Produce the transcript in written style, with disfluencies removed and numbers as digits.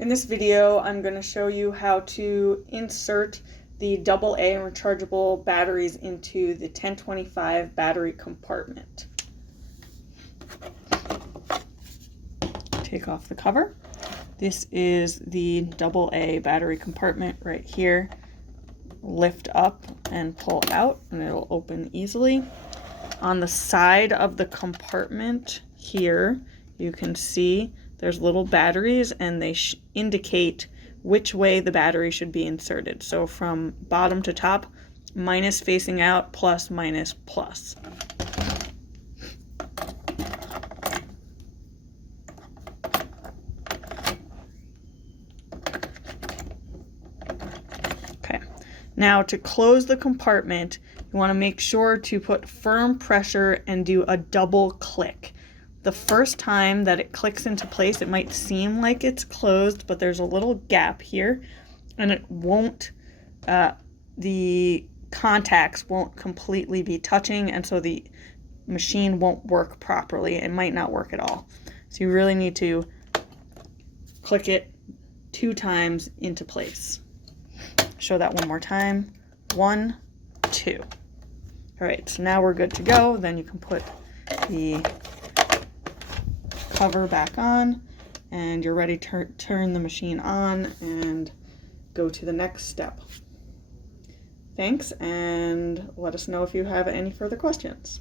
In this video, I'm going to show you how to insert the AA rechargeable batteries into the 1025 battery compartment. Take off the cover. This is the AA battery compartment right here. Lift up and pull out and it'll open easily. On the side of the compartment here, you can see there's little batteries and they indicate which way the battery should be inserted. So from bottom to top, minus facing out, plus, minus, plus. Okay, now to close the compartment, you want to make sure to put firm pressure and do a double click. The first time that it clicks into place, it might seem like it's closed, but there's a little gap here and it won't, the contacts won't completely be touching, and so the machine won't work properly. It might not work at all. So you really need to click it 2 times into place. Show that one more time. 1, 2. All right, so now we're good to go. Then you can put the cover back on and you're ready to turn the machine on and go to the next step. Thanks, and let us know if you have any further questions.